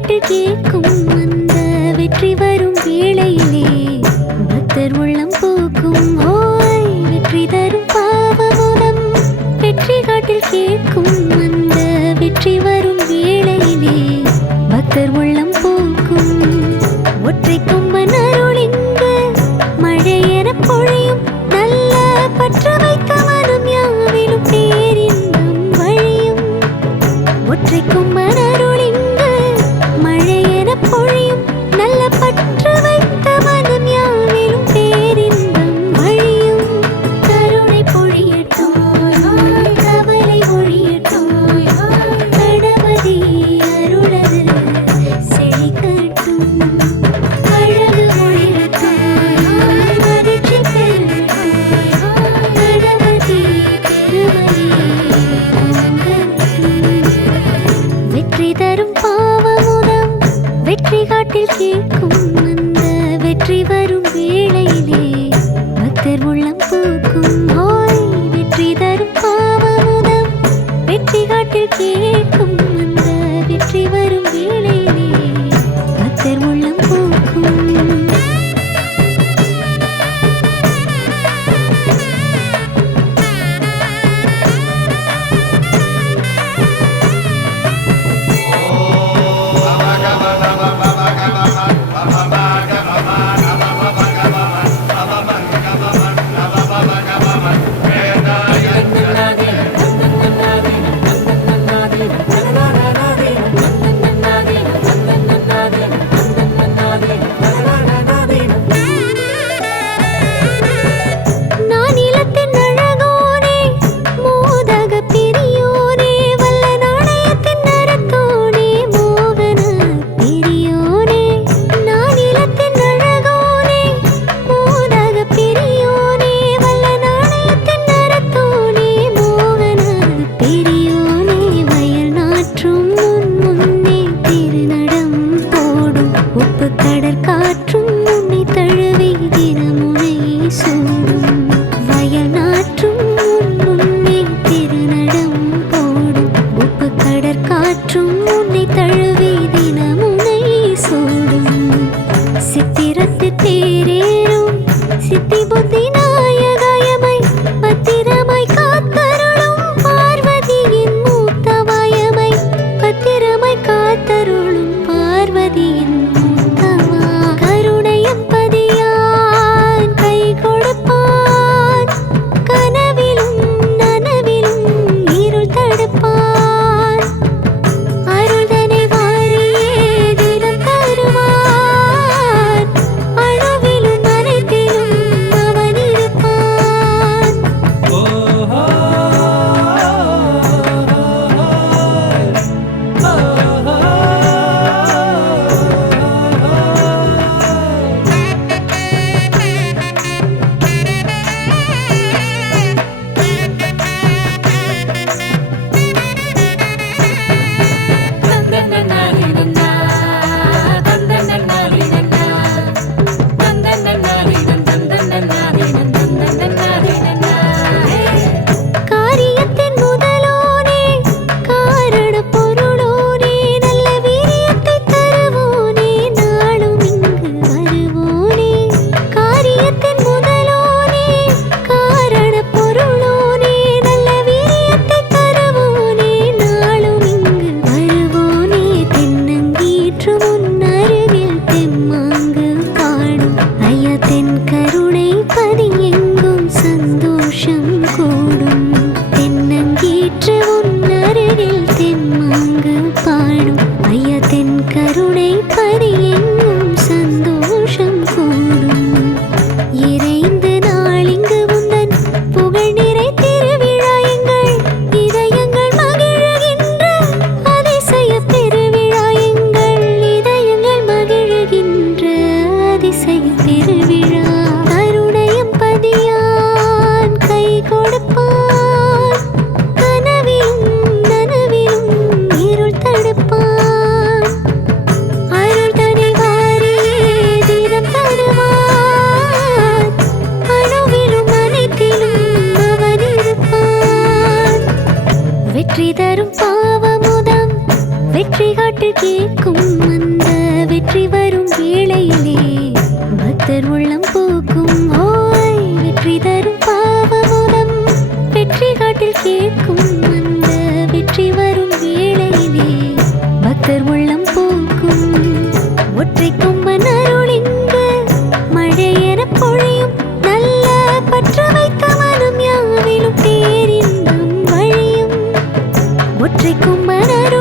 பாட்டு கேட்கும் அந்த வெற்றி வரும் வேளையில். உள்ளத்தில் கேட்கும் அந்த வெற்றி வரும் வேளையிலே பக்தர் உள்ளம் பூக்கும் ஹோய் வெற்றி தரும் பாவமுதம். வெற்றி காட்டில் கேட்கும் കാണും അയ്യ തെൻ കരു வேளையிலே பக்தர் உள்ளம் பூக்கும் ஓய் வெற்றி தரும் பாவமுதம். வெற்றி காட்டில் கேட்கும் அந்த வெற்றி வரும் வேளையிலே பக்தர் உள்ளம் பூக்கும். ஒற்றை கொம்பன் அருளிங்க மழை என பொழியும் நல்ல பற்ற வைக்க மனம் யாவிலும் பேரின்பம் வழியும். ஒற்றை கொம்பன் அருள்